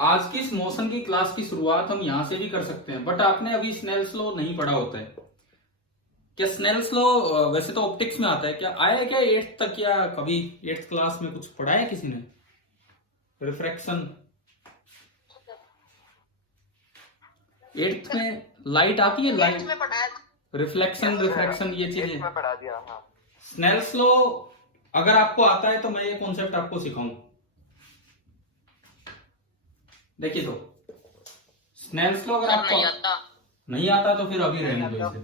आज की इस मोशन की क्लास की शुरुआत हम यहां से भी कर सकते हैं, बट आपने अभी स्नेल्स लॉ नहीं पढ़ा होता है क्या? स्नेल्स लॉ वैसे तो ऑप्टिक्स में आता है, क्या आया है क्या एट्थ तक, या कभी एट्थ क्लास में कुछ पढ़ा है किसी ने? रिफ्रैक्शन एट्थ में लाइट आती है, लाइट में पढ़ा है, रिफ्लेक्शन रिफ्रैक्शन ये चीजें में पढ़ा दिया। हाँ, स्नेल्स लॉ अगर आपको आता है तो मैं ये कॉन्सेप्ट आपको सिखाऊं। देखिए तो स्नेल्स लॉ अगर आपको नहीं आता तो फिर अभी रहने दो इसे,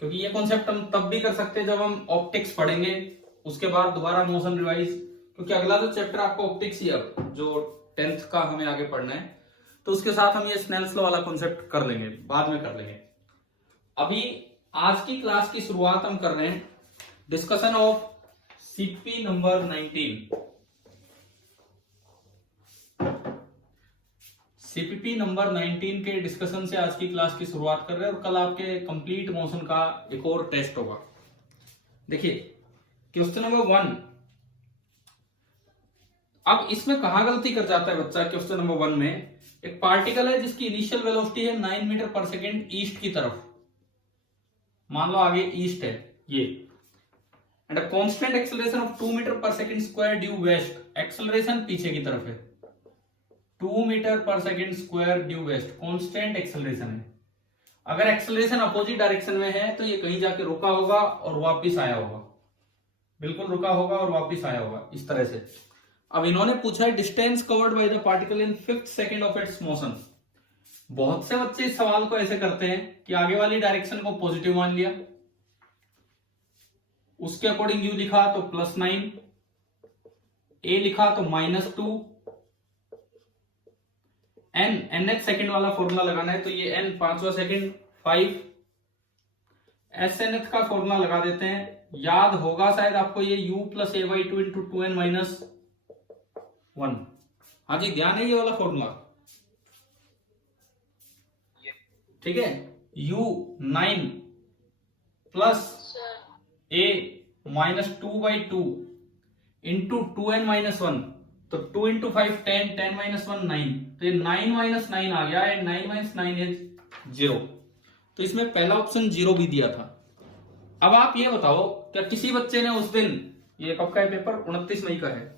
क्योंकि ये कॉन्सेप्ट हम तब भी कर सकते हैं जब हम ऑप्टिक्स पढ़ेंगे, उसके बाद दोबारा मोशन रिवाइज, क्योंकि अगला तो चैप्टर आपको ऑप्टिक्स ही अब जो 10th का हमें आगे पढ़ना है, तो उसके साथ हम ये स्नेल्स लॉ वाला कॉन्सेप्ट कर लेंगे, बाद में कर लेंगे। अभी आज की क्लास की शुरुआत हम कर रहे हैं discussion of CP number 19। CPP number 19 के डिस्कशन से आज की क्लास की शुरुआत कर रहे हैं, और कल आपके कंप्लीट मोशन का एक और टेस्ट होगा। देखिए क्वेश्चन नंबर 1। अब इसमें कहां गलती कर जाता है बच्चा? क्वेश्चन नंबर 1 में एक पार्टिकल है जिसकी इनिशियल वेलोसिटी है 9 मीटर पर सेकेंड ईस्ट की तरफ, मान लो आगे ईस्ट है ये, and a constant acceleration of 2 metre पर second square due west, acceleration पीछे की तरफ है 2 मीटर पर second square due west, constant acceleration है। अगर एक्सेलरेशन अपोजिट डायरेक्शन में है तो ये कहीं जाके रुका होगा और वापस आया होगा, बिल्कुल रुका होगा और वापस आया होगा इस तरह से। अब इन्होंने पूछा है distance covered by the particle in 5th second of its motion. बहुत से बच्चे इस सवाल को ऐसे करते हैं कि आगे वाली डायरेक्शन को पॉजिटिव मान लिया, उसके अकॉर्डिंग यू लिखा तो +9, ए लिखा तो -2, nth सेकंड वाला फॉर्मूला लगाना है तो ये n 5वां सेकंड 5, snth का फॉर्मूला लगा देते हैं, याद होगा शायद आपको ये u + a/2 × 2n - 1। हाँ जी, ध्यान है ये वाला फॉर्मूला, ठीक है। u 9 + a -2/2 × 2n - 1, तो 2 × 5 10, 10 - 1 9, तो ये 9 - 9 आ गया, एंड 9 - 9 इज 0। तो इसमें पहला ऑप्शन 0 भी दिया था। अब आप ये बताओ, क्या किसी बच्चे ने उस दिन, ये कब का है पेपर? 29 मई का है,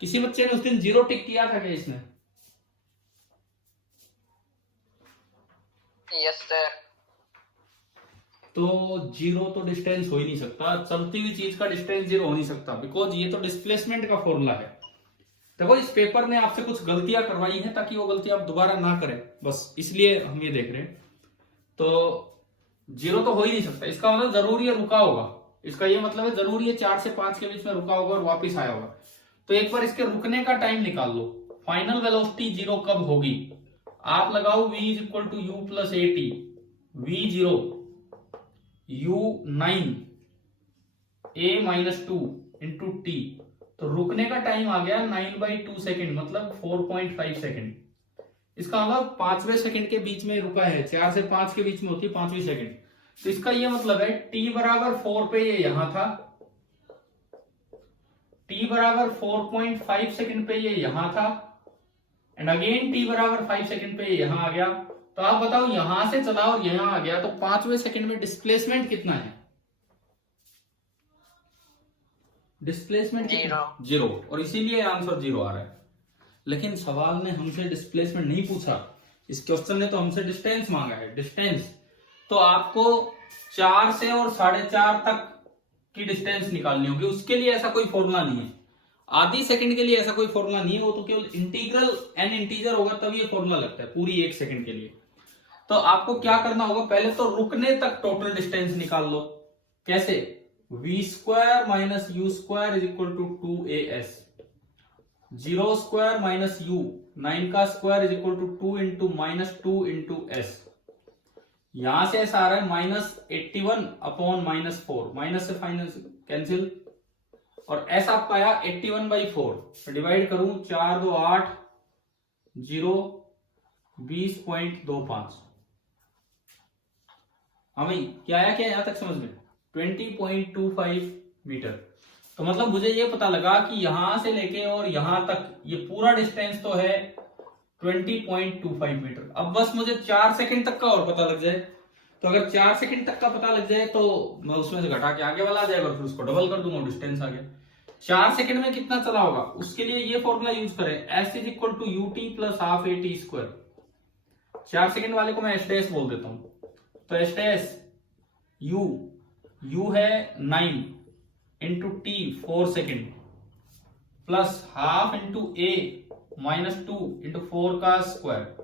किसी बच्चे ने उस दिन 0 टिक किया था क्या इसमें? Yes sir. तो 0 तो डिस्टेंस हो ही नहीं सकता, चलती हुई चीज का डिस्टेंस 0 हो नहीं सकता, बिकॉज ये तो डिस्प्लेसमेंट का फॉर्मूला है। देखो इस पेपर ने आपसे कुछ गलतियां करवाई हैं ताकि वो गलती आप दोबारा ना करें, बस इसलिए हम ये देख रहे हैं। तो 0 तो हो ही नहीं सकता, इसका मतलब जरूरी है रुका होगा, इसका ये मतलब है जरूरी है 4 से 5 के बीच में रुका होगा और वापिस आया होगा। तो एक बार इसके रुकने का टाइम निकाल लो, फाइनल वेलोसिटी 0 कब होगी? आप लगाओ v = u + at, v0 u9 a -2 × t, तो रुकने का टाइम आ गया 9/2 सेकेंड, मतलब 4.5 सेकेंड। इसका मतलब 5वें सेकेंड के बीच में रुका है, 4 से 5 के बीच में होती है 5वीं सेकेंड, तो इसका ये मतलब है t = 4 पे ये यहां था, t = 4.5 सेकेंड पे ये यहां था, एंड अगेन t = 5 सेकेंड पे ये यहां आ गया। तो आप बताओ यहां से चला और यहां आ गया, तो 5वें सेकेंड में डिस्प्लेसमेंट कितना है? डिस्प्लेसमेंट 0, और इसीलिए आंसर 0 आ रहा है। लेकिन सवाल ने हमसे डिस्प्लेसमेंट नहीं पूछा, इस क्वेश्चन ने तो हमसे डिस्टेंस मांगा है। डिस्टेंस तो आपको 4 से और 4.5 तक की डिस्टेंस निकालनी होगी, उसके लिए ऐसा कोई फॉर्मूला नहीं है, आधी सेकंड के लिए ऐसा कोई फॉर्मूला नहीं है, वो तो केवल इंटीग्रल n इंटीजर होगा तब ये फॉर्मूला लगता है पूरी 1 सेकंड के लिए। तो आपको क्या करना होगा, पहले तो रुकने तक टोटल डिस्टेंस निकाल लो। कैसे? v² - u² = 2as, 0² - u 9 का स्क्वायर = 2 × -2 × s। यहां से ऐसा आ रहा है -81/-4, माइनस से फाइनल कैंसिल, और s आपका आया 81/4, डिवाइड करूं 4 2 8 0 20.25। हाँ भाई, क्या आया? क्या यहां तक समझ में? 20.25 मीटर। तो मतलब मुझे ये पता लगा कि यहां से लेके और यहां तक ये पूरा डिस्टेंस तो है 20.25 मीटर। अब बस मुझे 4 सेकंड तक का और पता लग जाए, तो अगर 4 सेकंड तक का पता लग जाए तो मैं उसमें से घटा के आगे वाला आ जाएगा, फिर उसको डबल कर दूंगा, डिस्टेंस आ गया। 4 सेकंड में कितना चला होगा, उसके लिए ये फॉर्मूला यूज करें, S is equal to u t plus half a t square. 4 second वाले को मैं एस डैश बोल देता हूं, तो एस डैश यू है 9 into t 4 second plus half into a minus 2 into 4 का स्क्वायर,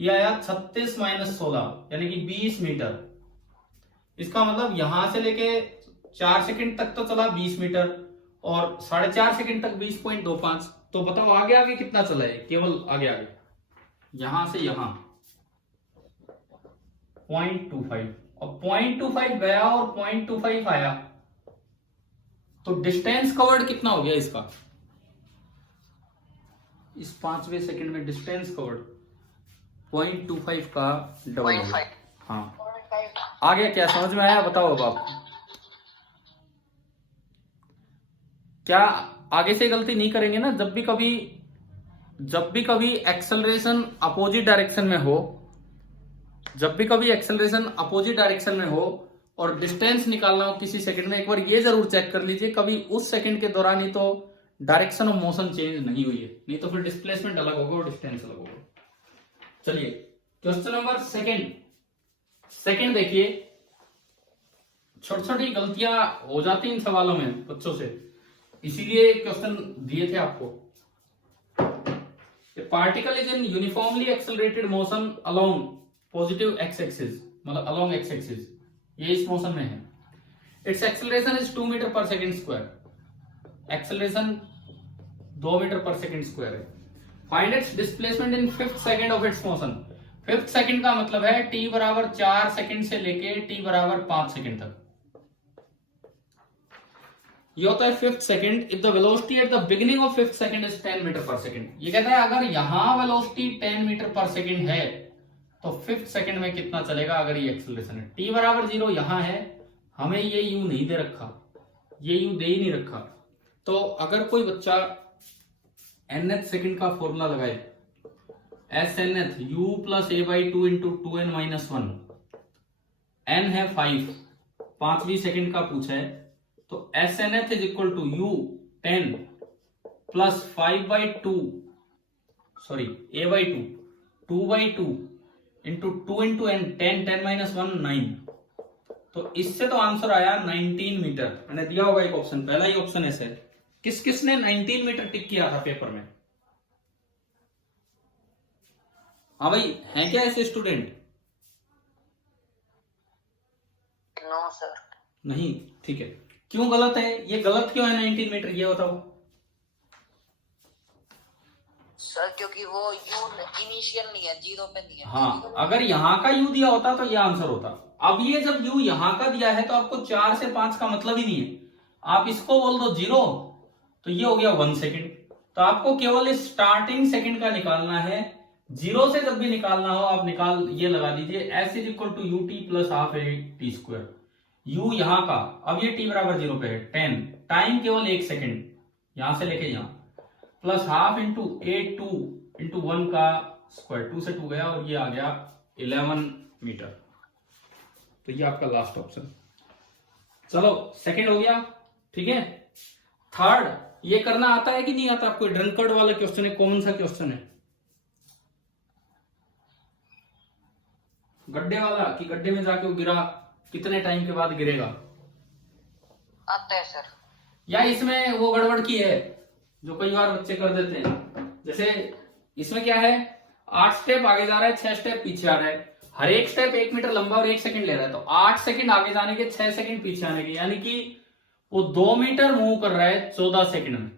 ये आया 36 माइनस 16 यानी कि 20 मीटर। इसका मतलब यहां से लेके 4 सेकंड तक तो चला 20 मीटर और 4.5 सेकंड तक 20.25। तो बताओ आगे आगे कितना चला है, केवल आगे आगे यहां से यहां 0.25, और 0.25 गया और 0.25 आया, तो डिस्टेंस कवर्ड कितना हो गया इसका, इस 5वें सेकंड में डिस्टेंस कवर्ड 0.25 का डबल हो गया। हाँ आ गया, क्या समझ में आया, बताओ अब आप क्या आगे से गलती नहीं करेंगे ना। जब भी कभी एक्सेलरेशन अपोजिट डायरेक्शन में हो, जब भी कभी एक्सेलरेशन अपोजिट डायरेक्शन में हो और डिस्टेंस निकालना हो किसी सेकंड में, एक बार ये जरूर चेक कर लीजिए कभी उस सेकंड के दौरान ही तो डायरेक्शन ऑफ मोशन चेंज नहीं हुई है, नहीं तो फिर डिस्प्लेसमेंट अलग होगा और डिस्टेंस अलग होगा। चलिए क्वेश्चन नंबर सेकंड देखिए, छोटी छोटी गलतियां हो जाती इन सवालों में बच्चों से, इसीलिए क्वेश्चन दिए थे आपको। Particle is in uniformly accelerated motion along positive x axis, मतलब अलोंग एक्स एक्सिस, ये इस मोशन में है। इट्स एक्सेलरेशन इज 2 मीटर पर सेकेंड स्क्वायर, एक्सेलरेशन 2 मीटर पर सेकेंड स्क्वायर है। Find its displacement in 5th second of its motion. 5th second का मतलब है t बराबर 4 सेकेंड से लेके t बराबर 5 सेकेंड तक। ये होता है 5th second if the velocity at the beginning of 5th second is 10 metre पर सेकेंड। ये कहता है अगर यहां वेलोसिटी 10 मीटर पर सेकेंड है तो 5th सेकेंड में कितना चलेगा अगर ये एक्सेलरेशन है। t बराबर 0 यहां है, हमें ये u नहीं दे रखा, ये u दे ही नहीं रखा। तो अगर कोई बच्चा nth सेकेंड का फॉर्मूला लगाए, एस एन एथ you plus A by 2 into 2n minus 1, n है 5, 5वीं सेकेंड का पूछा है, तो s n th is equal to u 10 plus 5 by 2, sorry a by 2 by 2 into 2 into n 10 minus 1 9। तो इससे तो आंसर आया 19 मीटर। मैंने दिया होगा एक ऑप्शन, पहला ही ऑप्शन ऐसे है। किसने 19 मीटर टिक किया था पेपर में? हाँ भाई, है क्या ऐसे स्टूडेंट? No sir. नहीं, ठीक है। क्यों गलत है ये, गलत क्यों है 19 मीटर, ये बताओ सर। क्योंकि वो यू इनिशियल नहीं है, 0 पे नहीं है। हाँ, अगर यहाँ का यू दिया होता तो ये आंसर होता। अब ये जब यू यहाँ का दिया है तो आपको 4 से 5 का मतलब ही नहीं है, आप इसको बोल दो 0, तो ये हो गया 1 सेकेंड। तो आपको केवल इस स्टार्टिंग सेकेंड का निकालना है। 0 से जब भी निकालना हो आप निकाल ये लगा दीजिए, s is equal to u t plus half a t square. U यहाँ का, अब ये टी बराबर 0 पे है 10, टाइम केवल 1 सेकेंड यहां से लेके यहां, प्लस हाफ इंटू ए 2 इंटू 1 का स्क्वायर, 2 से 2 गया और ये आ गया 11 मीटर। तो ये आपका लास्ट ऑप्शन। चलो सेकेंड हो गया, ठीक है। थर्ड, ये करना आता है कि नहीं आता आपको? ड्रंकर्ड वाला क्वेश्चन है, कौन सा क्वेश्चन है? गड्ढे वाला, कि गड्ढे में जाके वो गिरा, कितने टाइम के बाद गिरेगा? आता है सर। या इसमें वो गड़बड़ की है जो कई बार बच्चे कर देते हैं, जैसे इसमें क्या है, 8 स्टेप आगे जा रहा है, 6 स्टेप पीछे आ रहा है, हर एक स्टेप 1 मीटर लंबा और 1 सेकंड ले रहा है, तो 8 सेकंड आगे जाने के 6 सेकंड पीछे आने के, यानी कि वो 2 मीटर मूव कर रहा है 14 सेकंड में।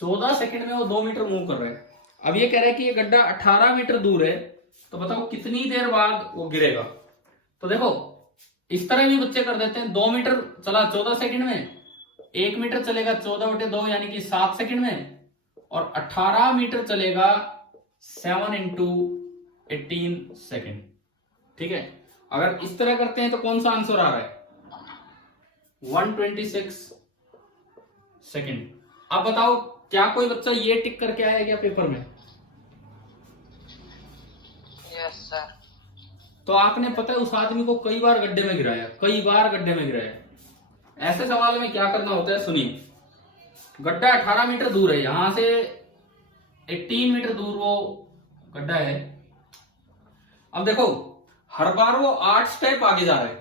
14 सेकंड में वो 2 मीटर मूव कर रहा है। अब ये कह रहा है कि ये गड्ढा 18 मीटर दूर है, तो बताओ कितनी देर बाद वो गिरेगा? तो देखो इस तरह भी बच्चे कर देते हैं, 2 मीटर चला 14 सेकंड में, 1 मीटर चलेगा 14/2 यानी कि 7 सेकंड में, और 18 मीटर चलेगा 7 इंटू 18 सेकेंड। ठीक है, अगर इस तरह करते हैं तो कौन सा आंसर आ रहा है? 126 सेकेंड। अब बताओ क्या कोई बच्चा ये टिक करके आया क्या पेपर में? Yes sir. तो आपने पता है उस आदमी को कई बार गड्ढे में गिराया, कई बार गड्ढे में गिराया। ऐसे सवाल में क्या करना होता है सुनिए, गड्ढा 18 मीटर दूर है, यहां से 18 मीटर दूर वो गड्ढा है। अब देखो हर बार वो 8 स्टेप आगे जा रहा है,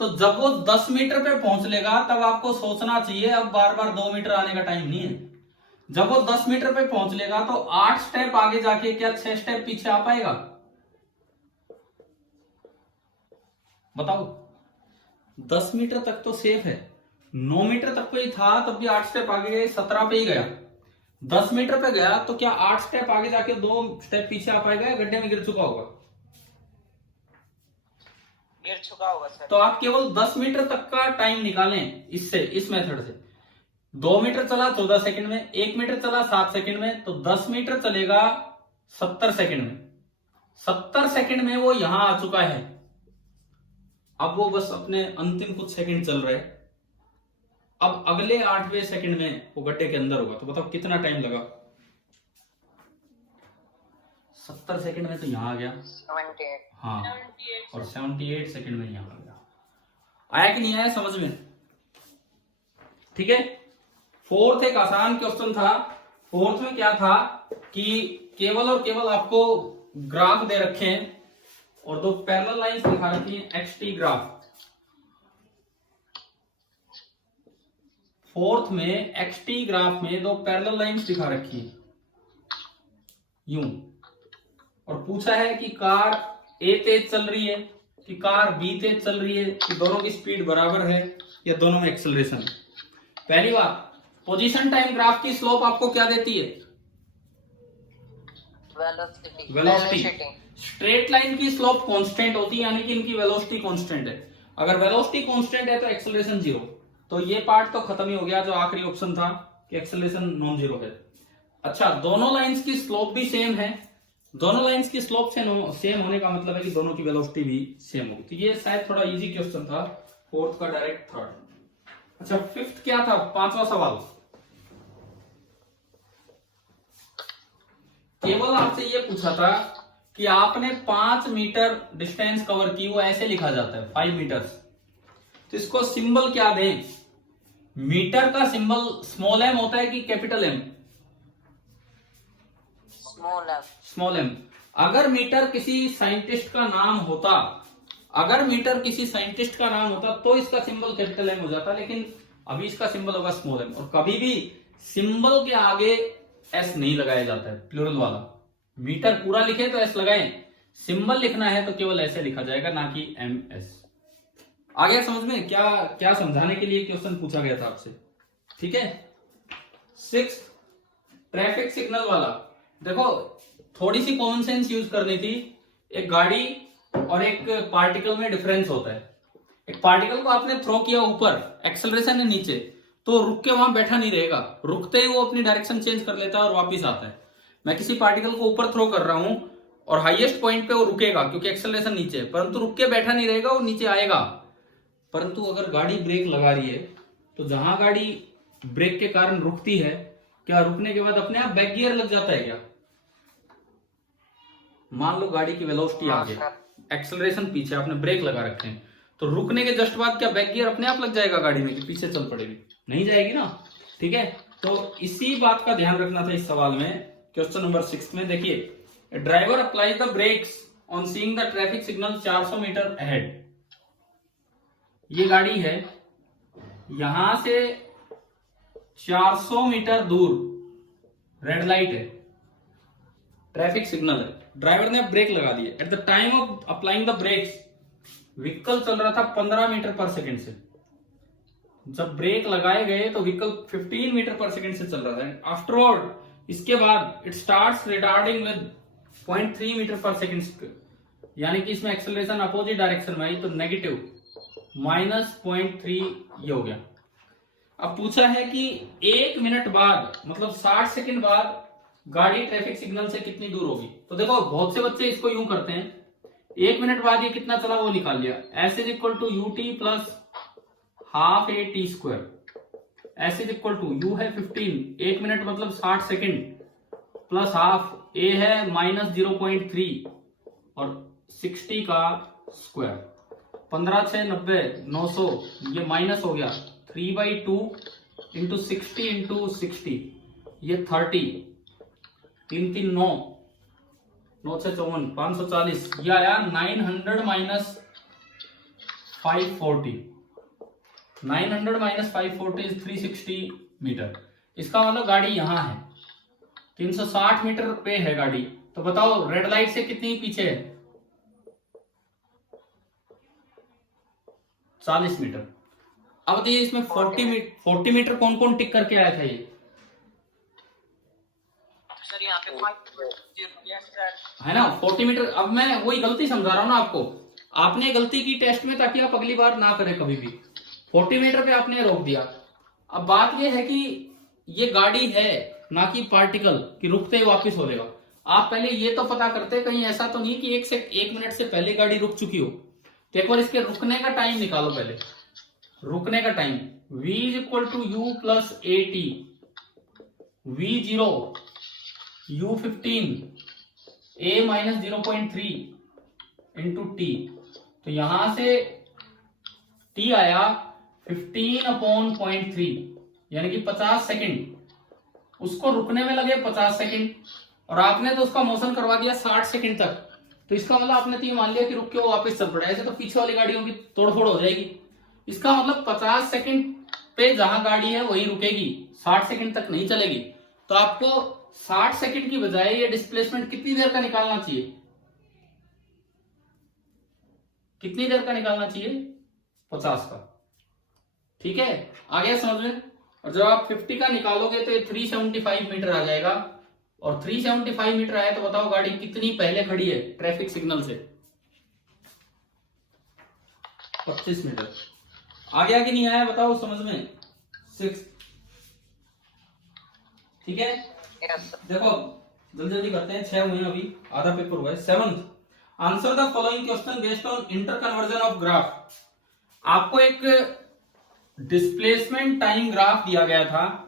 तो जब वो 10 मीटर पे पहुंच लेगा तब आपको सोचना चाहिए अब बार बार 2 मीटर आने का टाइम नहीं है। जब वो 10 मीटर पे पहुंच लेगा तो 8 स्टेप आगे जाके क्या 6 स्टेप पीछे आ पाएगा? बताओ। 10 मीटर तक तो सेफ है, 9 मीटर तक पे ही था तब भी 8 स्टेप आगे गए, 17 पे ही गया। 10 मीटर पे गया तो क्या 8 स्टेप आगे जाके 2 स्टेप पीछे आ पाएगा या गड्ढे में गिर चुका होगा? गिर चुका होगा सर। तो आप केवल 10 मीटर तक का टाइम निकालें इससे, इस मेथड से। 2 मीटर चला 14 सेकंड में, 1 मीटर चला 7 सेकंड में, तो 10 मीटर चलेगा 70 सेकंड में। 70 सेकंड में वो यहां आ चुका है। अब वो बस अपने अंतिम कुछ सेकंड चल रहे हैं, अब अगले 8वें सेकंड में वो गड्ढे के अंदर होगा। तो बताओ कितना टाइम लगा? 70 सेकंड में तो यहां आ गया, 78। हाँ, और 78 सेकंड में यहां आ गया। आया कि नहीं आया समझ में? ठीक है। फोर्थ एक आसान क्वेश्चन था। फोर्थ में क्या था कि केवल और केवल आपको ग्राफ दे रखे हैं और 2 पैरेलल लाइंस दिखा रखी हैं, एक्सटी ग्राफ। फोर्थ में एक्सटी ग्राफ में 2 पैरेलल लाइंस दिखा रखी हैं यूं, और पूछा है कि कार ए तेज चल रही है कि कार बी तेज चल रही है, कि दोनों की स्पीड बराबर है या दोनों में एक्सेलरेशन है। पहली बात, पोजीशन टाइम ग्राफ की स्लोप आपको क्या देती है? वेलोसिटी। स्ट्रेट लाइन की स्लोप कांस्टेंट होती है, यानी कि इनकी वेलोसिटी कांस्टेंट है। अगर वेलोसिटी कांस्टेंट है तो एक्सेलरेशन 0। तो ये पार्ट तो खत्म ही हो गया, जो आखिरी ऑप्शन था कि एक्सेलरेशन नॉन जीरो है। अच्छा, दोनों लाइंस की स्लोप भी सेम है। दोनों लाइंस की स्लोप सेम होने का मतलब है कि दोनों की वेलोसिटी भी सेम होगी। तो ये शायद थोड़ा इजी क्वेश्चन था, फोर्थ का डायरेक्ट थर्ड। अच्छा, फिफ्थ क्या था? 5वां सवाल। केवल आपसे ये पूछा था कि आपने 5 मीटर डिस्टेंस कवर की, वो ऐसे लिखा जाता है 5 मीटर्स। तो इसको सिंबल क्या दें? मीटर का सिंबल स्मॉल एम होता है कि कैपिटल एम? Small m. अगर मीटर किसी साइंटिस्ट का नाम होता, अगर मीटर किसी साइंटिस्ट का नाम होता तो इसका सिंबल कैपिटल एम हो जाता, लेकिन अभी इसका सिंबल होगा स्मॉल एम। और कभी भी सिंबल के आगे एस नहीं लगाया जाता है, प्लूरल वाला। मीटर पूरा लिखे तो एस लगाएं, सिंबल लिखना है तो केवल ऐसे लिखा जाएगा, ना कि एम एस। आ गया समझ में? क्या क्या समझाने के लिए क्वेश्चन पूछा गया था आपसे? ठीक है। 6 ट्रैफिक सिग्नल वाला। देखो थोड़ी सी कॉमन सेंस यूज करनी थी। एक गाड़ी और एक पार्टिकल में डिफरेंस होता है। एक पार्टिकल को आपने थ्रो किया ऊपर, एक्सेलरेशन है नीचे, तो रुक के वहां बैठा नहीं रहेगा, रुकते ही वो अपनी डायरेक्शन चेंज कर लेता है और वापिस आता है। मैं किसी पार्टिकल को ऊपर थ्रो कर रहा हूं और हाईएस्ट पॉइंट पे वो रुकेगा क्योंकि एक्सेलरेशन नीचे है, परंतु रुक के बैठा नहीं रहेगा, वो नीचे आएगा। परंतु अगर गाड़ी ब्रेक लगा रही है तो जहां गाड़ी ब्रेक के कारण रुकती है, क्या रुकने के बाद अपने आप बैक गियर लग जाता है क्या? मान लो गाड़ी की वेलोसिटी आगे, एक्सेलरेशन पीछे, आपने ब्रेक लगा रखे हैं, तो रुकने के जस्ट बाद क्या बैक गियर अपने आप लग जाएगा गाड़ी में कि पीछे चल पड़ेगी? नहीं जाएगी ना। ठीक है, तो इसी बात का ध्यान रखना था इस सवाल में। क्वेश्चन नंबर 6 में देखिए, driver applies the brakes on seeing the traffic signal 400 metre ahead. ये गाड़ी है, यहां से 400 मीटर दूर रेड लाइट है, ट्रैफिक सिग्नल है, ड्राइवर ने ब्रेक लगा दिए। At the time of applying the brakes, vehicle चल रहा था 15 मीटर पर सेकेंड से। जब ब्रेक लगाए गए तो व्हीकल 15 मीटर पर सेकेंड से चल रहा था। आफ्टरवर्ड, इसके बाद it starts retarding with 0.3 metre पर सेकेंड, यानी कि इसमें एक्सेलरेशन अपोजिट डायरेक्शन में आई तो नेगेटिव -0.3 ये हो गया। अब पूछा है कि 1 मिनट बाद, मतलब 60 सेकंड बाद गाड़ी ट्रैफिक सिग्नल से कितनी दूर होगी। तो देखो बहुत से बच्चे इसको यूं करते हैं, 1 मिनट बाद ये कितना चला वो निकाल लिया, S = UT + ½ AT²। S is equal to u है 15, 1 मिनट मतलब 60 सेकेंड प्लस हाफ, ए है -0.3 और 60 का स्क्वायर, 15 6 90 900, ये माइनस हो गया 3/2 इंटू 60 इंटू 60, ये 30, 3 3 9 9 6 54, 540, ये आया 900 माइनस 540, 900 माइनस 540 इज 360 मीटर। इसका मतलब गाड़ी यहां है, 360 मीटर पे है गाड़ी। तो बताओ रेड लाइट से कितनी पीछे है? 40 मीटर। अब देखिए इसमें 40 मीटर कौन कौन टिक करके आया था ये? सर यहाँ पे है ना 40 मीटर। अब मैं वही गलती समझा रहा हूं ना आपको, आपने गलती की टेस्ट में ताकि आप अगली बार ना करें कभी भी। 40 मीटर पे आपने रोक दिया। अब बात यह है कि ये गाड़ी है ना कि पार्टिकल कि रुकते ही वापस हो जाएगा। आप पहले ये तो पता करते कहीं ऐसा तो नहीं कि 1 मिनट से पहले गाड़ी रुक चुकी हो। तो एक बार इसके रुकने का टाइम निकालो पहले, रुकने का time v is equal to u plus a t, v0 u15 a minus 0.3 into टी। तो यहां से t आया 15/0.3 यानी कि 50 सेकेंड। उसको रुकने में लगे 50 सेकेंड और आपने तो उसका मोशन करवा दिया 60 सेकेंड तक। तो इसका मतलब आपने तो ये मान लिया कि रुक के वो वापस चल पड़ा। ऐसे तो पीछे वाली गाड़ियों की तोड़फोड़ हो जाएगी। इसका मतलब 50 सेकेंड पे जहां गाड़ी है वहीं रुकेगी, 60 सेकेंड तक नहीं चलेगी। तो आपको 60 सेकेंड की बजाय ये डिस्प्लेसमेंट कितनी देर का निकालना चाहिए? कितनी देर का निकालना चाहिए? 50 का। ठीक है, आ गया समझ में? और जब आप 50 का निकालोगे तो ये 375 मीटर आ जाएगा। और 375 मीटर आया तो बताओ गाड़ी कितनी पहले खड़ी है ट्रैफिक सिग्नल से? 25 मीटर। आ गया कि नहीं आया बताओ समझ में? 6। ठीक है, देखो जल्दी जल्दी करते हैं, 6 हुए अभी, आधा पेपर हुआ है। 7th, answer the following question based on inter conversion of graph. आपको एक डिस्प्लेसमेंट टाइम ग्राफ दिया गया था।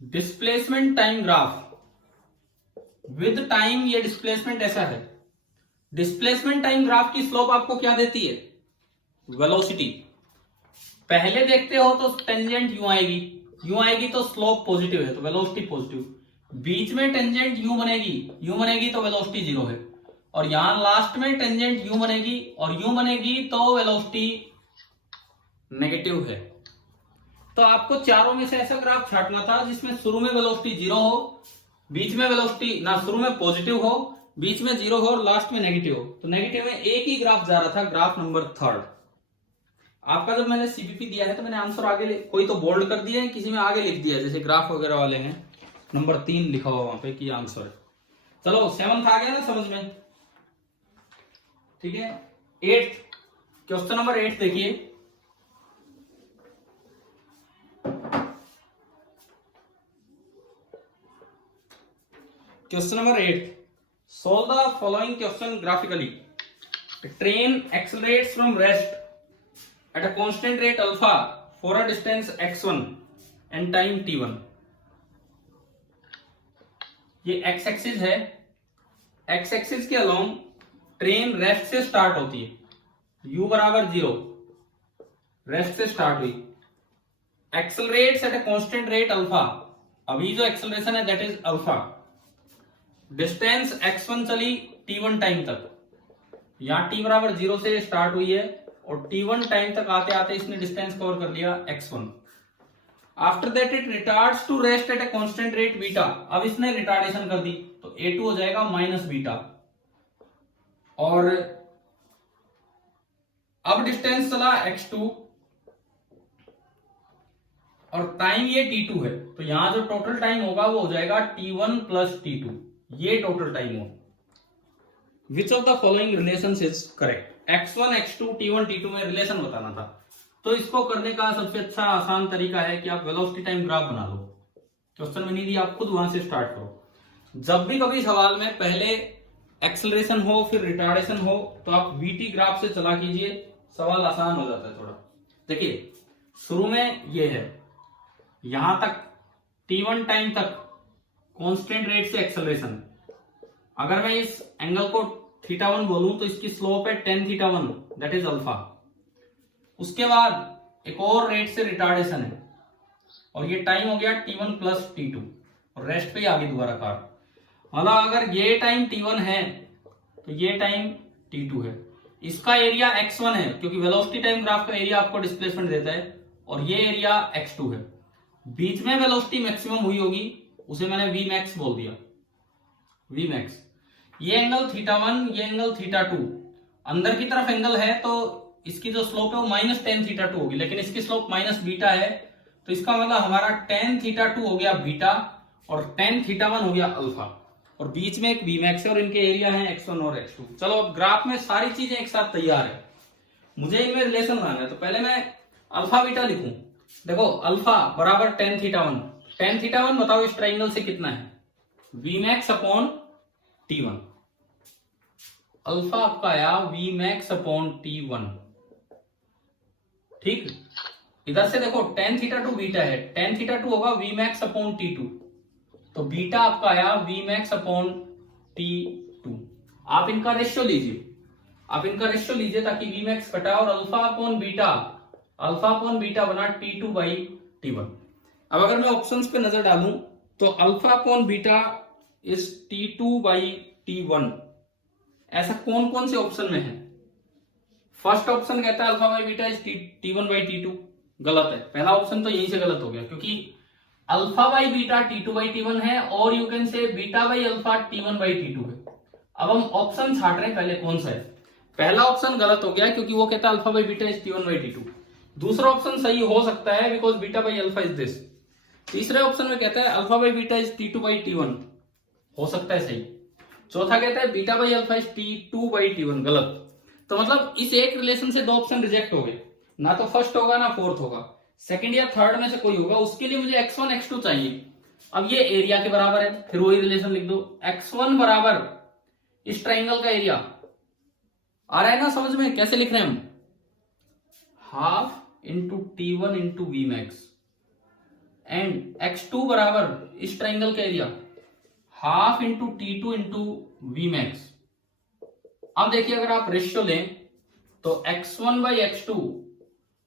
Displacement time graph with time, ये डिस्प्लेसमेंट ऐसा है। डिस्प्लेसमेंट टाइम ग्राफ की स्लोप आपको क्या देती है? वेलोसिटी। पहले देखते हो तो टेंजेंट यूं आएगी तो स्लोप पॉजिटिव है तो वेलोसिटी पॉजिटिव। बीच में टेंजेंट यूं बनेगी तो वेलोसिटी 0 है। और यहां लास्ट में टेंजेंट यूं बनेगी और यूं बनेगी तो वेलोसिटी नेगेटिव है। तो आपको चारों में से ऐसा ग्राफ छाटना था जिसमें शुरू में वेलोसिटी 0 हो, बीच में वेलोसिटी ना, शुरू में पॉजिटिव हो, बीच में 0 हो और लास्ट में नेगेटिव हो। तो नेगेटिव में एक ही ग्राफ जा रहा था, ग्राफ नंबर 3। आपका जब मैंने सीबीपी दिया है तो मैंने आंसर आगे कोई तो बोल्ड कर दिया है, किसी में आगे लिख दिया है, जैसे ग्राफ वगैरह वाले हैं नंबर 3 लिखा हुआ वहां पे कि आंसर है। चलो 7th आ गया ना समझ में? ठीक है, 8th, क्वेश्चन नंबर 8 देखिए। Question number 8, solve the following question graphically. A train accelerates from rest at a constant rate alpha for a distance x1 and time t1. ये x एक्सिस है, x एक्सिस के along train rest से start होती है, u बराबर 0, rest से start हुई, accelerates at a constant rate alpha. अभी जो एक्सेलरेशन है that is alpha. Distance x1 चली t1 टाइम तक, यहां t बराबर 0 से स्टार्ट हुई है और t1 टाइम तक आते आते इसने डिस्टेंस कवर कर लिया x1। After that it retards to rest at a constant rate beta. अब इसने रिटार्डेशन कर दी तो a2 हो जाएगा माइनस बीटा। और अब डिस्टेंस चला x2 और टाइम ये t2 है, तो यहां जो टोटल टाइम होगा वो हो जाएगा t1 प्लस t2, ये टोटल टाइम हो। Which of the following relations is correct? x1 x2 t1 t2 में रिलेशन बताना था। तो इसको करने का सबसे अच्छा आसान तरीका है कि आप वेलोसिटी टाइम ग्राफ बना लो। क्वेश्चन में नहीं दिया, आप खुद वहां से स्टार्ट करो। जब भी कभी सवाल में पहले एक्सेलरेशन हो फिर रिटार्डेशन हो तो आप वीटी ग्राफ से चला कीजिए, सवाल आसान हो जाता है थोड़ा। देखिए शुरू में ये है, यहां तक t1 टाइम तक कांस्टेंट रेट से एक्सेलरेशन। अगर मैं इस एंगल को θ1 बोलूं तो इसकी स्लोप है tan θ1 दैट इज अल्फा। उसके बाद एक और रेट से रिटार्डेशन है और ये टाइम हो गया t1 प्लस t2 और रेस्ट पे आगे दोबारा कार। मतलब अगर ये टाइम t1 है तो ये टाइम t2 है। इसका एरिया x1 है क्योंकि वेलोसिटी टाइम ग्राफ का एरिया आपको डिस्प्लेसमेंट देता है और ये एरिया x2 है। बीच में वेलोसिटी मैक्सिमम हुई होगी उसे मैंने v max बोल दिया, v max। ये एंगल θ1 ये एंगल θ2 अंदर की तरफ एंगल है तो इसकी जो स्लोप है वो माइनस tan θ2 होगी, लेकिन इसकी स्लोप माइनस बीटा है तो इसका मतलब हमारा tan θ2 हो गया बीटा और tan θ1 हो गया अल्फा और बीच में एक v max है और इनके एरिया है x1 और x2। चलो अब ग्राफ में सारी चीजें एक साथ तैयार है, मुझे इनमें रिलेशन बनाना है। तो पहले मैं अल्फा बीटा लिखूं। देखो अल्फा बराबर tan θ1, tan θ1 बताओ इस ट्राइंगल से कितना है, v max upon t1। Alpha आपका आया v max अपॉन t1। ठीक, इधर से देखो tan θ2 बीटा है, tan θ2 होगा v max अपॉन t2 तो बीटा आपका आया v max अपॉन t2। आप इनका रेशियो लीजिए, आप इनका रेशियो लीजिए ताकि v max कटा और अल्फा अपॉन बीटा बना t2 बाई t1। अब अगर मैं ऑप्शंस पे नजर डालूं तो alpha upon beta is t2 by t1। ऐसा कौन कौन से ऑप्शन में है? फर्स्ट ऑप्शन कहता है alpha by beta is t1 by t2, गलत है। पहला ऑप्शन तो यहीं से गलत हो गया क्योंकि alpha by beta t2 by t1 है और you can say beta by alpha t1 by t2 है। अब हम ऑप्शन छाट रहे हैं पहले कौन सा है। पहला ऑप्शन गलत हो गया क्योंकि वो कहता है alpha by beta is t1 by t2। दूसरा ऑप्शन सही हो सकता है because beta by alpha is this. तीसरे ऑप्शन में कहता है alpha by beta is t2 by t1, हो सकता है सही। चौथा कहता है beta by alpha is t2 by t1, गलत। तो मतलब इस एक रिलेशन से दो ऑप्शन रिजेक्ट हो गए, ना तो फर्स्ट होगा ना फोर्थ होगा, सेकंड या थर्ड में से कोई होगा। उसके लिए मुझे x1 x2 चाहिए। अब ये एरिया के बराबर है, फिर वही रिलेशन लिख दो, x1 बराबर इस ट्राइंगल का एरिया। आ रहा है ना समझ में कैसे लिख रहे हैं हम? Half into t1 into v max and x2 बराबर इस ट्राइंगल का area half into t2 into v max. अब देखिए अगर आप रेशियो लें तो x1 by x2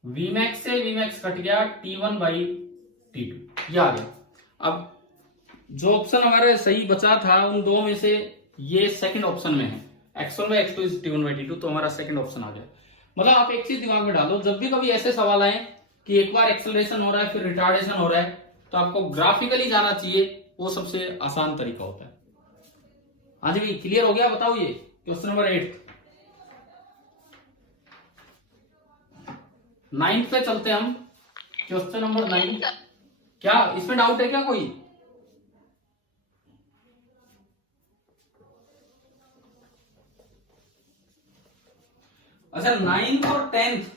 v max से वी मैक्स कट गया t1 बाई t2, ये आ गया। अब जो ऑप्शन हमारे सही बचा था उन दो में से ये सेकंड ऑप्शन में है, x1 by x2 is t1 by t2, तो हमारा सेकंड ऑप्शन आ गया। मतलब आप एक चीज दिमाग में डालो, जब भी कभी ऐसे सवाल आए कि एक बार एक्सेलरेशन हो रहा है फिर रिटार्डेशन हो रहा है तो आपको ग्राफिकली जाना चाहिए, वो सबसे आसान तरीका होता है। हाँ जी भाई, क्लियर हो गया? बताओ ये क्वेश्चन नंबर 8। 9 पे चलते हम, क्वेश्चन नंबर 9। क्या इसमें डाउट है क्या कोई? अच्छा 9th और 10th,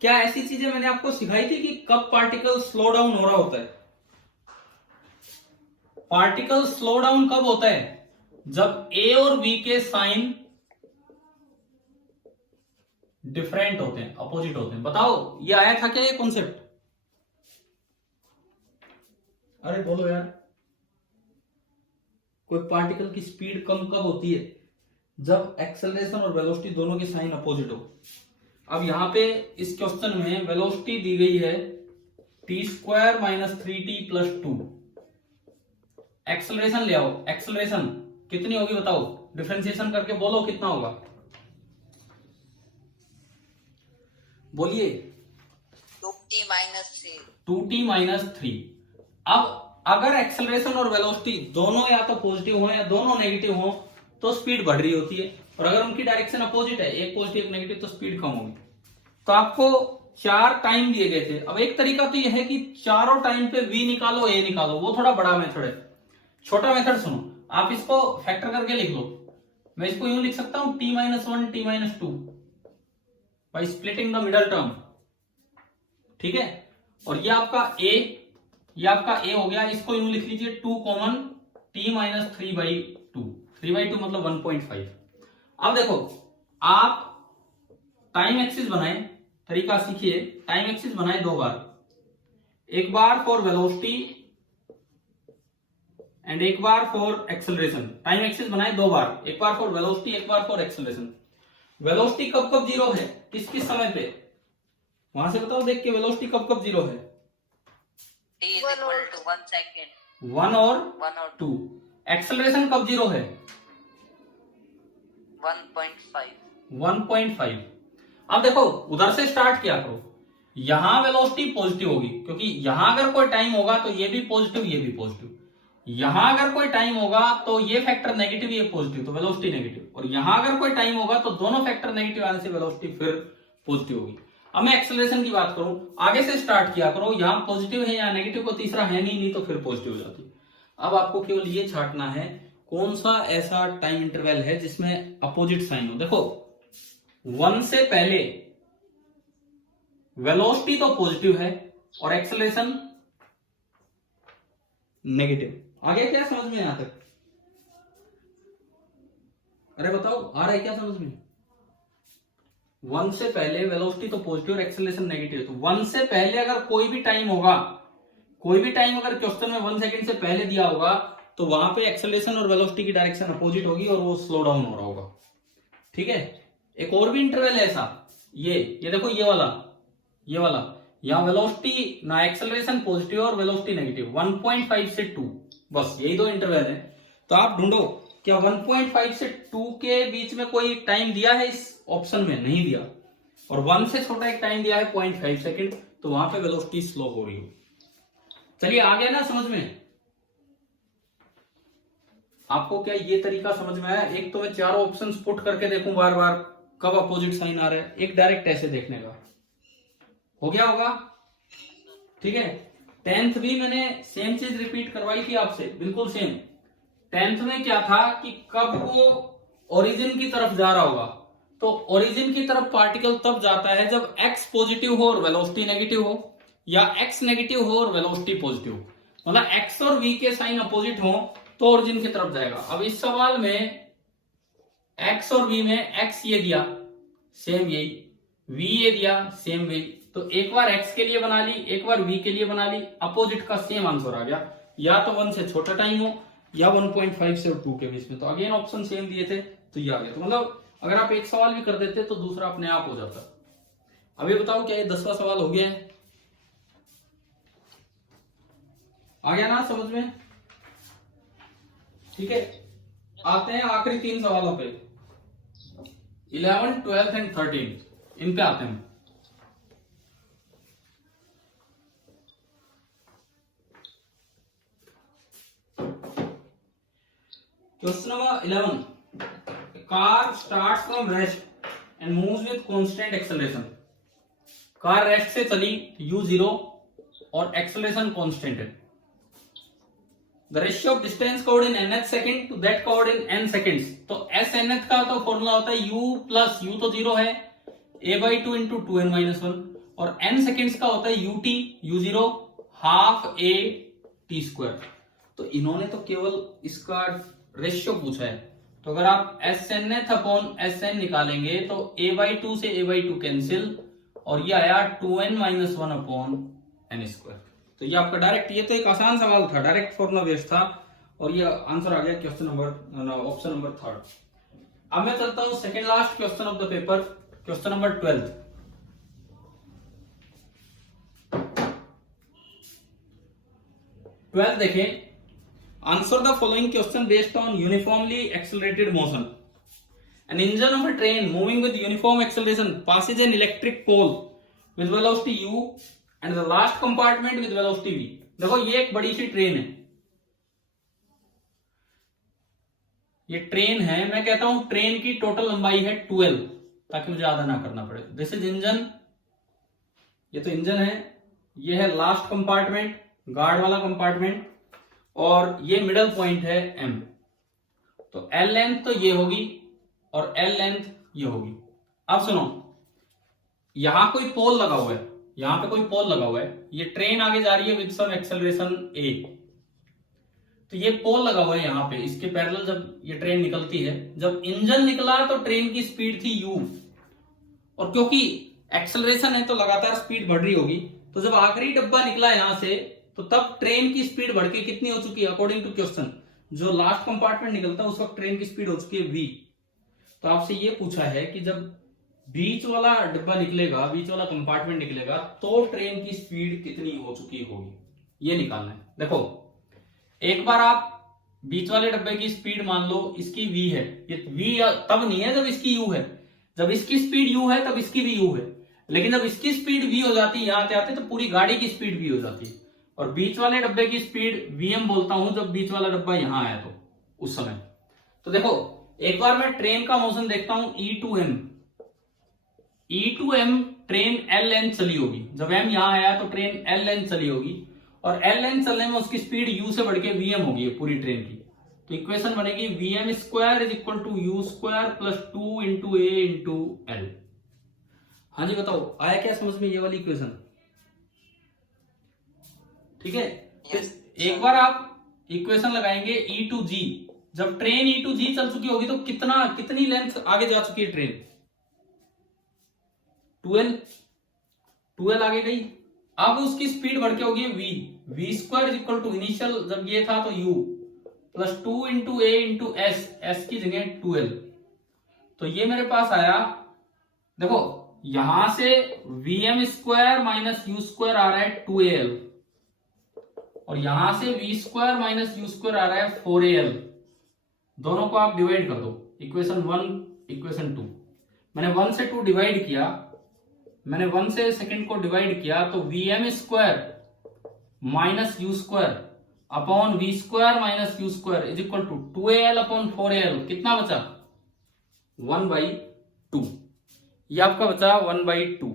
क्या ऐसी चीजें मैंने आपको सिखाई थी कि कब पार्टिकल स्लो डाउन हो रहा होता है? पार्टिकल स्लो डाउन कब होता है? जब ए और बी के साइन डिफरेंट होते हैं, अपोजिट होते हैं। बताओ ये आया था क्या ये कॉन्सेप्ट? अरे बोलो यार, कोई पार्टिकल की स्पीड कम कब होती है? जब एक्सेलरेशन और वेलोसिटी दोनों के साइन अपोजिट हो। अब यहां पे इस क्वेश्चन में वेलोसिटी दी गई है t² minus 3t plus 2। Acceleration ले आओ, एक्सेलरेशन कितनी होगी बताओ, डिफरेंशिएशन करके बोलो कितना होगा, बोलिए। 2t minus 3। 2t minus 3। अब अगर एक्सेलरेशन और वेलोसिटी दोनों या तो पॉजिटिव हो या दोनों नेगेटिव हो तो स्पीड बढ़ रही होती है, और अगर उनकी डायरेक्शन अपोजिट है, एक पॉजिटिव एक नेगेटिव, तो स्पीड कम होगी। तो आपको 4 टाइम दिए गए थे। अब एक तरीका तो यह है कि चारों टाइम पे v निकालो a निकालो, वो थोड़ा बड़ा मेथड है। छोटा मेथड सुनो, आप इसको फैक्टर करके लिख लो। मैं इसको यूं लिख सकता हूं t minus 1 t minus 2 by splitting the middle term, ठीक है। और ये आपका a, ये आपका a हो गया, इसको यूं लिख लीजिए 2 common t minus 3 by 2, 3 by 2 मतलब 1.5। अब देखो आप टाइम एक्सिस बनाए, तरीका सीखिए, टाइम एक्सिस बनाए दो बार, एक बार फॉर वेलोसिटी एंड एक बार फॉर एक्सेलरेशन। टाइम एक्सिस बनाए दो बार, एक बार फॉर वेलोसिटी, एक बार फॉर एक्सेलरेशन। वेलोसिटी कब कब जीरो है, किस किस समय पे, वहां से बताओ देख के वेलोसिटी कब कब जीरो है। t is equal to 1 second, 1 और 1 और 2। एक्सेलरेशन कब जीरो है, 1.5। 1.5। अब देखो उधर से स्टार्ट किया करो, यहां वेलोसिटी पॉजिटिव होगी, क्योंकि यहां अगर कोई टाइम होगा तो ये भी पॉजिटिव ये भी पॉजिटिव, यहां अगर कोई टाइम होगा तो ये फैक्टर नेगेटिव ये पॉजिटिव, तो वेलोसिटी नेगेटिव, और यहां अगर कोई टाइम होगा तो दोनों फैक्टर नेगेटिव आने से वेलोसिटी फिर पॉजिटिव होगी। अब मैं एक्सेलरेशन की बात करूं, आगे से स्टार्ट किया करो, यहां पॉजिटिव है या नेगेटिव, को तीसरा है नहीं तो फिर पॉजिटिव हो जाती। अब आपको केवल ये छांटना है कौन सा ऐसा टाइम इंटरवल है जिसमें अपोजिट साइन हो। देखो 1 से पहले वेलोसिटी तो पॉजिटिव है और एक्सेलरेशन नेगेटिव। आगे क्या समझ में यहां तक, अरे बताओ आ रहा है क्या समझ में। 1 से पहले वेलोसिटी तो पॉजिटिव और एक्सेलरेशन नेगेटिव, तो 1 से पहले अगर कोई भी टाइम होगा, कोई भी टाइम अगर क्वेश्चन में 1 सेकंड से पहले दिया होगा तो वहां पे एक्सेलरेशन और वेलोसिटी की डायरेक्शन अपोजिट होगी और वो स्लो डाउन हो रहा होगा। ठीक है, एक और भी इंटरवल है ऐसा, ये देखो ये वाला, यहां वेलोसिटी ना एक्सेलरेशन पॉजिटिव और वेलोसिटी नेगेटिव, 1.5 से 2, बस यही दो इंटरवल है। तो आप ढूंढो क्या 1.5 से 2 के बीच में कोई टाइम दिया है, इस ऑप्शन में नहीं दिया, और 1 से छोटा एक टाइम दिया है 0.5 सेकंड, तो वहां पे वेलोसिटी स्लो हो रही हो। चलिए आ गया ना समझ में, आपको क्या ये तरीका समझ में आया। एक तो मैं चारों ऑप्शंस पुट करके देखूं बार बार कब अपोजिट साइन आ रहा है, एक डायरेक्ट ऐसे देखने का, हो गया होगा। ठीक है, 10th भी मैंने सेम चीज रिपीट करवाई थी आपसे, बिल्कुल सेम। 10th में क्या था कि कब वो ओरिजिन की तरफ जा रहा होगा, तो ओरिजिन की तरफ पार्टिकल तब जाता है जब x पॉजिटिव हो और वेलोसिटी नेगेटिव हो, या x नेगेटिव हो और वेलोसिटी पॉजिटिव हो, मतलब x और v के साइन अपोजिट हो तो ओरिजिन की तरफ जाएगा। अब इस सवाल में x और v में x ये दिया सेम यही, v ये दिया सेम वही, तो एक बार x के लिए बना ली, एक बार v के लिए बना ली, अपोजिट का सेम आंसर आ गया। या तो 1 से छोटा टाइम हो या 1.5 से 2 के बीच में, तो अगेन ऑप्शन सेम दिए थे तो ये आ गया। तो मतलब अगर आप एक सवाल भी कर देते तो दूसरा अपने आप हो जाता। अभी बताओ क्या ये 10वां सवाल हो गया है, आ गया ना समझ में। ठीक है, आते हैं आखिरी 3 सवालों पे, 11, 12 एंड 13, इन पे आते हैं। Question number 11, car starts from rest and moves with constant acceleration. Car rest से चली u0 और एक्सेलरेशन कांस्टेंट है। The ratio of distance covered in nth second to that covered in n seconds. तो s nth का तो formula होता है u plus u तो 0 है a/2 इंटू 2n माइनस 1, और n सेकंड्स का होता है ut u0 half a t square. तो इन्होंने तो केवल इसका रेशियो पूछा है, तो अगर आप SNth अपॉन SN निकालेंगे तो a/2 से a/2 कैंसिल, और ये आया 2n minus 1 upon n square. तो ये आपका डायरेक्ट, ये तो एक आसान सवाल था, डायरेक्ट फॉर्मूला बेस्ड था, और ये आंसर आ गया क्वेश्चन नंबर ऑप्शन नंबर 3। अब मैं चलता हूं second last question of the paper, question number 12। देखें, answer the following question based on uniformly accelerated motion. An engine of a train moving with uniform acceleration passes an electric pole with velocity u and the last compartment with velocity v. देखो ये एक बड़ी सी train है, ये train है, मैं कहता हूं ट्रेन की टोटल लंबाई है 12, ताकि मुझे आधा ना करना पड़े। दिस इज इंजन, ये तो इंजन है, ये है लास्ट कंपार्टमेंट, गार्ड वाला कंपार्टमेंट, और ये मिडल पॉइंट है M। तो L लेंथ तो ये होगी और L लेंथ ये होगी। अब सुनो, यहां कोई पोल लगा हुआ है, यहां पे कोई पोल लगा हुआ है, ये ट्रेन आगे जा रही है विद सम एक्सेलरेशन a, तो ये पोल लगा हुआ है यहां पे, इसके पैरेलल जब ये ट्रेन निकलती है, जब इंजन निकला तो ट्रेन की स्पीड थी u, और क्योंकि एक्सेलरेशन है तो लगातार स्पीड बढ़ रही होगी। तो जब आखिरी डब्बा निकला यहां से तो तब ट्रेन की स्पीड बढ़ के कितनी हो चुकी है अकॉर्डिंग टू क्वेश्चन, जो लास्ट कंपार्टमेंट निकलता है उस वक्त ट्रेन की स्पीड हो चुकी है v। तो आपसे ये पूछा है कि जब बीच वाला डब्बा निकलेगा, बीच वाला कंपार्टमेंट निकलेगा, तो ट्रेन की स्पीड कितनी हो चुकी होगी, ये निकालना है। देखो एक बार आप बीच वाले डब्बे की स्पीड मान लो इसकी v है, ये v तब नहीं है जब इसकी u है, जब इसकी स्पीड u है तब इसकी भी u है, लेकिन जब इसकी स्पीड v हो जाती है यहां आते आते तो पूरी गाड़ी की स्पीड v हो जाती है। और बीच वाले डब्बे की स्पीड vm बोलता हूं जब बीच वाला डब्बा यहां आया तो उस समय। तो देखो एक बार मैं ट्रेन का मोशन देखता हूं E2m ट्रेन LN चली होगी, जब m यहां आया तो ट्रेन LN चली होगी, और LN चलने में उसकी स्पीड u से बढ़ के vm होगी पूरी ट्रेन की। तो इक्वेशन बनेगी vm square is equal to u square plus 2 into a into l। हाँ जी बताओ आया क्या समझ में ये वाली इक्वेशन? ठीक है। एक बार आप इक्वेशन लगाएंगे E2g, जब ट्रेन E2g चल चुकी होगी तो कितनी लेंथ आगे जा चुकी है ट्रेन? 12 आगे गई। अब उसकी स्पीड बढ़ के होगी v square is equal to initial जब ये था तो u plus 2 into a into s की जगह 12। तो ये मेरे पास आया, देखो यहां से vm square minus u square आ रहा है 2al, और यहां से v square minus u square आ रहा है 4al। दोनों को आप डिवाइड कर दो, इक्वेशन 1 इक्वेशन 2। मैंने 1 से 2 डिवाइड किया, मैंने 1 से सेकंड को डिवाइड किया, तो vm square minus u square upon v square minus u square is equal to 2al upon 4al। कितना बचा? 1/2। ये आपका बचा 1/2।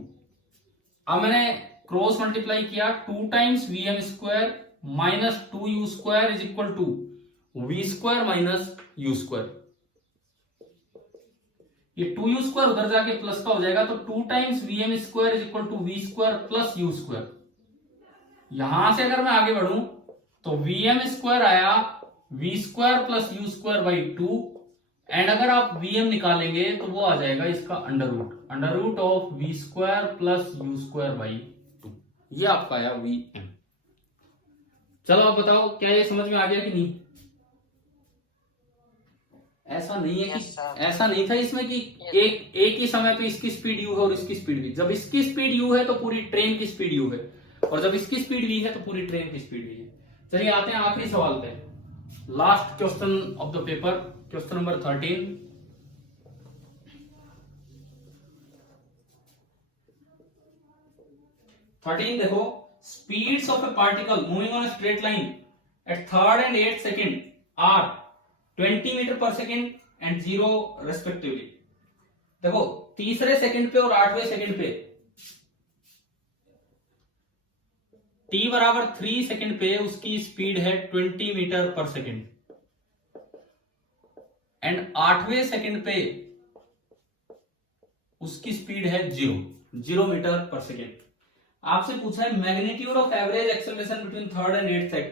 अब मैंने क्रॉस मल्टीप्लाई किया, 2 times vm square minus 2u square is equal to v square minus u square. ये 2u square उधर जाके प्लस का हो जाएगा, तो 2 times vm square is equal to v square plus u square. यहां से अगर मैं आगे बढ़ूं तो vm स्क्वायर आया v square plus u square by 2, and अगर आप vm निकालेंगे तो वो आ जाएगा इसका under root of v square plus u square by 2। ये आपका आया vm। चलो आप बताओ क्या ये समझ में आ गया कि नहीं? ऐसा नहीं है कि ऐसा नहीं था इसमें कि एक ही समय पे इसकी स्पीड u है और इसकी स्पीड v। जब इसकी स्पीड u है तो पूरी ट्रेन की स्पीड u है, और जब इसकी स्पीड v है तो पूरी ट्रेन की स्पीड v है। चलिए आते हैं आखिरी सवाल पे, last question of the paper, question number 13। देखो, speeds of a particle moving on a straight line at 3rd and 8th second are 20 metre पर सेकेंड एंड 0 रेस्पेक्टिवली। देखो तीसरे सेकंड पे और 8वें सेकंड पे t बराबर 3 सेकंड पे उसकी स्पीड है 20 मीटर पर सेकंड, एंड 8वें सेकंड पे उसकी स्पीड है 0 मीटर पर सेकंड। आपसे पूछा है magnitude of average acceleration between 3rd and 8th second.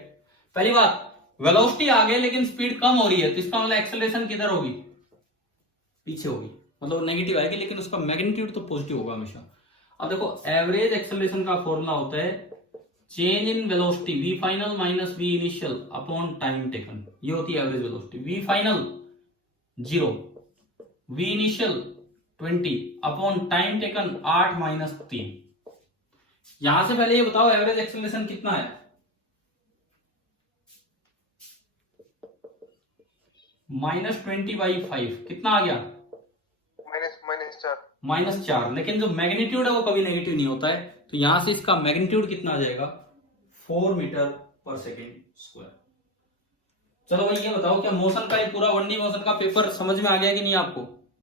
पहली बात, वेलोसिटी आगे लेकिन स्पीड कम हो रही है, तो इसका मतलब एक्सेलरेशन किधर होगी? पीछे होगी, मतलब नेगेटिव आएगी, लेकिन उसका मैग्नीट्यूड तो पॉजिटिव होगा हमेशा। अब देखो एवरेज एक्सेलरेशन का फॉर्मूला होता है change in velocity v final minus v initial upon time taken. ये होती है average velocity. v final 0, v initial 20 upon time taken 8 minus 3। यहां से पहले ये बताओ एवरेज एक्सेलरेशन कितना है? -20/5 कितना आ गया? -4। लेकिन जो मैग्नीट्यूड है वो कभी नेगेटिव नहीं होता है, तो यहां से इसका मैग्नीट्यूड कितना आ जाएगा? 4 मीटर पर सेकेंड स्क्वायर। चलो भाई ये बताओ क्या मोशन का ये पूरा 1D मोशन का पेपर समझ में आ गया कि नहीं आपको?